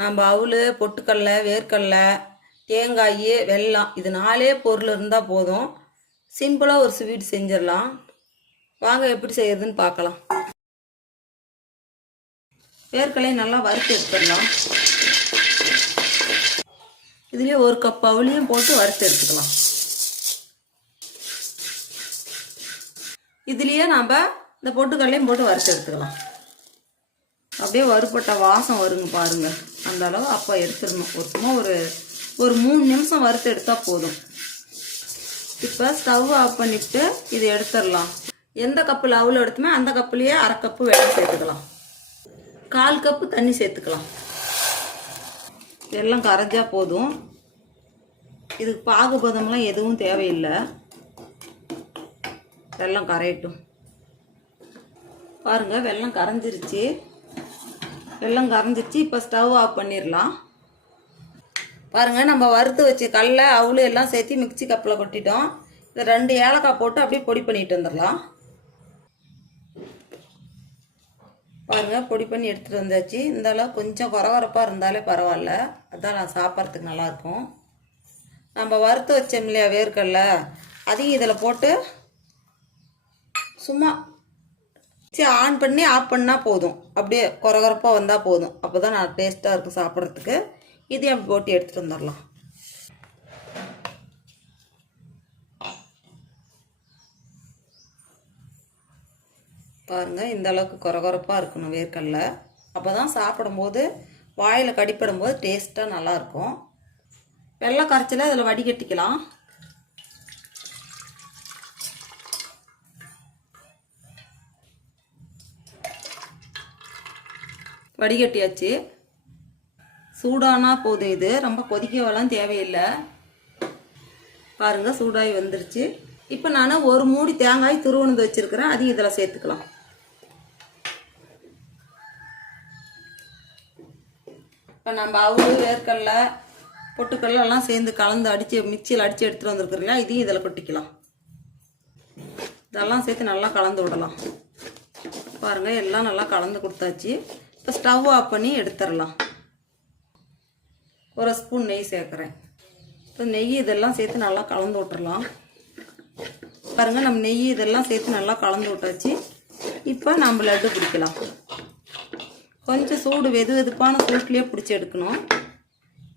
நம்ம அவுள், பொட்டுக்கடலை, வேர்க்கடலை, தேங்காய், வெல்லம் இது 4 பொருள் இருந்தால் போதும். சிம்பிளாக ஒரு ஸ்வீட் செஞ்சிடலாம். வாங்க எப்படி செய்யறதுன்னு பார்க்கலாம். வேர்க்கடலையை நல்லா வறுத்து எடுத்துடலாம். இதுலேயே 1 கப் அவுளையும் போட்டு வறுத்து எடுத்துக்கலாம். இதுலேயே நம்ம இந்த பொட்டுக்கடலையும் போட்டு வறுத்து எடுத்துக்கலாம். அப்படியே வறுப்பட்ட வாசம் வருங்க பாருங்க. அந்த அளவு அப்போ எடுத்துடணும். சும்மா ஒரு 3 நிமிஷம் வறுத்து எடுத்தால் போதும். இப்போ ஸ்டவ் ஆஃப் பண்ணிவிட்டு இதை எடுத்துடலாம். எந்த கப்பில் அவுள் எடுத்துமே அந்த கப்புலேயே 1/2 கப்பு வெல்லம் சேர்த்துக்கலாம். 1/4 கப்பு தண்ணி சேர்த்துக்கலாம். வெல்லம் கரைஞ்சா போதும். இதுக்கு பாகுபதம்லாம் எதுவும் தேவையில்லை. வெல்லம் கரையட்டும். பாருங்கள் வெல்லம் கரைஞ்சிருச்சு. இப்போ ஸ்டவ் ஆஃப் பண்ணிடலாம். பாருங்கள் நம்ம வறுத்து வச்சு கடலை, அவுள் எல்லாம் சேர்த்து மிக்சி கப்பில் கொட்டிட்டோம். இதை 2 ஏலக்காய் போட்டு அப்படியே பொடி பண்ணிட்டு வந்துடலாம். பாருங்கள் பொடி பண்ணி எடுத்துகிட்டு வந்தாச்சு. இந்த அளவு கொஞ்சம் கொரகொரப்பாக இருந்தாலே பரவாயில்ல. அதான் நான் சாப்பிட்றதுக்கு நல்லாயிருக்கும். நம்ம வறுத்து வச்சோம் இல்லையா வேர்க்கடலை, அதையும் இதில் போட்டு சும்மா ஆன் பண்ணி ஆஃப் பண்ணால் போதும். அப்படியே கொரகொரப்பாக வந்தால் போதும். அப்போ தான் நான் டேஸ்ட்டாக இருக்கும் சாப்பிட்றதுக்கு. இதையும் அப்படி போட்டு எடுத்துகிட்டு வந்துடலாம். பாருங்கள் இந்த அளவுக்கு கொரகொரப்பாக இருக்கணும் வேர்க்கடலை. அப்போ தான் சாப்பிடும்போது வாயில் கடிப்படும் போது டேஸ்ட்டாக நல்லாயிருக்கும். வெள்ளை கரைச்சல அதில் வடிகட்டிக்கலாம். வடிகட்டியாச்சு. சூடானா போதும். இது ரொம்ப கொதிக்கவெல்லாம் தேவையில்லை. பாருங்கள் சூடாகி வந்துருச்சு. இப்போ நான் ஒரு மூடி தேங்காய் துருவனது வச்சுருக்கிறேன். அதையும் இதில் சேர்த்துக்கலாம். இப்போ நம்ம அவுள், வேர்க்கடலை, பொட்டுக்கடலை எல்லாம் சேர்ந்து கலந்து மிக்சியில் அடித்து எடுத்துகிட்டு வந்துருக்குறீங்களா, இதையும் இதில் கொட்டிக்கலாம். இதெல்லாம் சேர்த்து நல்லா கலந்து விடலாம். பாருங்கள் எல்லாம் நல்லா கலந்து கொடுத்தாச்சு. இப்போ ஸ்டவ் ஆஃப் பண்ணி எடுத்துடலாம். 1 ஸ்பூன் நெய் சேர்க்குறேன். இப்போ நெய் இதெல்லாம் சேர்த்து நல்லா கலந்து விட்டுறலாம். பாருங்கள் நம்ம நெய் இதெல்லாம் சேர்த்து நல்லா கலந்து விட்டாச்சு. இப்போ நம்ம லட்டு பிடிக்கலாம். கொஞ்சம் சூடு வெதுவெதுப்பான சூட்லேயே பிடிச்சி எடுக்கணும்.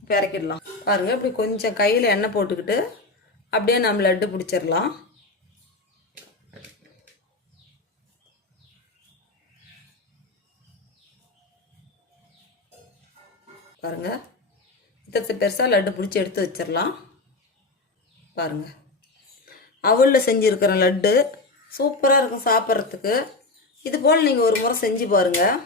இப்போ இறக்கிடலாம். பாருங்கள் இப்படி கொஞ்சம் கையில் எண்ணெய் போட்டுக்கிட்டு அப்படியே நம்ம லட்டு பிடிச்சிடலாம். பாருங்கள் இத்தனை பெருசாக லட்டு பிடிச்சி எடுத்து வச்சிடலாம். பாருங்கள் அவுளில் செஞ்சுருக்கிற லட்டு சூப்பராக இருக்கும் சாப்பிட்றதுக்கு. இது போல் நீங்கள் ஒரு முறை செஞ்சு பாருங்கள்.